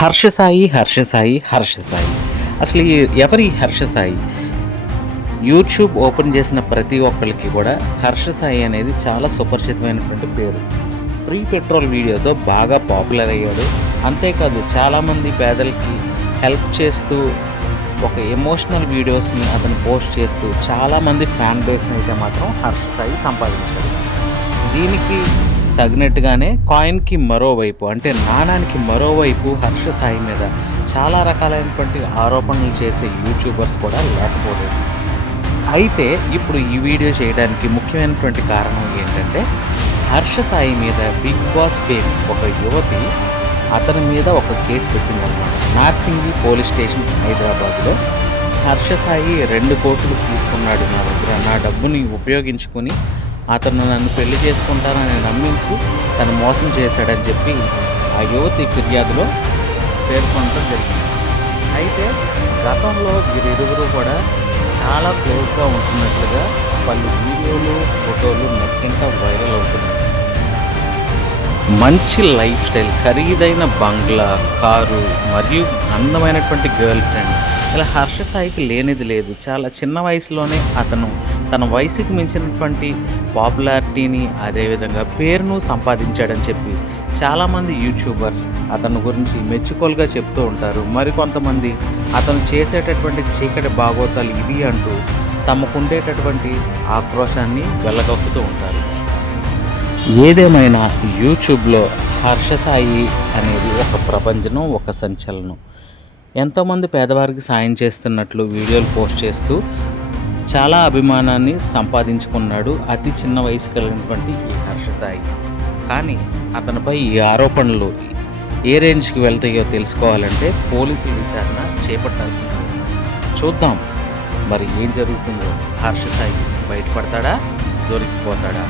హర్ష సాయి, హర్ష సాయి, హర్ష సాయి. అసలు ఎవరి Harsha Sai? YouTube open చేసిన ప్రతి ఒక్కరికి కూడా హర్ష సాయి అనేది చాలా సుపరిచితమైనటువంటి పేరు. ఫ్రీ పెట్రోల్ వీడియోతో బాగా పాపులర్ అయ్యాడు. అంతేకాదు చాలామంది పేదలకి హెల్ప్ చేస్తూ ఒక ఎమోషనల్ వీడియోస్ని అతను పోస్ట్ చేస్తూ చాలామంది ఫ్యాన్ బేస్ని అయితే మాత్రం హర్ష సాయి సంపాదించాడు. దీనికి తగినట్టుగానే కాయిన్కి మరోవైపు అంటే నాణానికి మరోవైపు హర్ష సాయి మీద చాలా రకాలైనటువంటి ఆరోపణలు చేసే యూట్యూబర్స్ కూడా లేకపోలేదు. అయితే ఇప్పుడు ఈ వీడియో చేయడానికి ముఖ్యమైనటువంటి కారణం ఏంటంటే హర్ష సాయి మీద బిగ్ బాస్ ఫేమ్ ఒక యువతి అతని మీద ఒక కేసు పెట్టిందన్నమాట. నార్సింగి పోలీస్ స్టేషన్ హైదరాబాద్లో హర్ష సాయి 2 కోట్లు తీసుకున్నాడు నా దగ్గర, నా డబ్బుని ఉపయోగించుకొని అతను నన్ను పెళ్లి చేసుకుంటానని నమ్మించి తను మోసం చేశాడని చెప్పి ఆ యువతి ఫిర్యాదులో పేర్కొనడం జరిగింది. అయితే గతంలో వీరిరువురు కూడా చాలా క్లోజ్గా ఉంటున్నట్లుగా పలు వీడియోలు ఫోటోలు నెట్టింట వైరల్ అవుతున్నాయి. మంచి లైఫ్ స్టైల్, ఖరీదైన బంగ్లా, కారు మరియు అందమైనటువంటి గర్ల్ ఫ్రెండ్, ఇలా హర్ష సాయికి లేనిది లేదు. చాలా చిన్న వయసులోనే అతను తన వయసుకి మించినటువంటి పాపులారిటీని అదేవిధంగా పేరును సంపాదించాడని చెప్పి చాలామంది యూట్యూబర్స్ అతని గురించి మెచ్చుకోలుగా చెప్తూ ఉంటారు. మరికొంతమంది అతను చేసేటటువంటి చీకటి బాగోతాలు ఇవి అంటూ తమకుండేటటువంటి ఆక్రోశాన్ని వెళ్ళగక్కుతూ ఉంటారు. ఏదేమైనా యూట్యూబ్లో హర్ష సాయి అనేది ఒక ప్రపంచం, ఒక సంచలనం. ఎంతోమంది పేదవారికి సాయం చేస్తున్నట్లు వీడియోలు పోస్ట్ చేస్తూ చాలా అభిమానాన్ని సంపాదించుకున్నాడు అతి చిన్న వయసు కలిగినటువంటి ఈ హర్ష సాయి. కానీ అతనిపై ఈ ఆరోపణలు ఏ రేంజ్కి వెళ్తాయో తెలుసుకోవాలంటే పోలీసుల విచారణ చేపట్టాల్సింది. చూద్దాం మరి ఏం జరుగుతుందో. హర్ష సాయి బయటపడతాడా, దొరికిపోతాడా?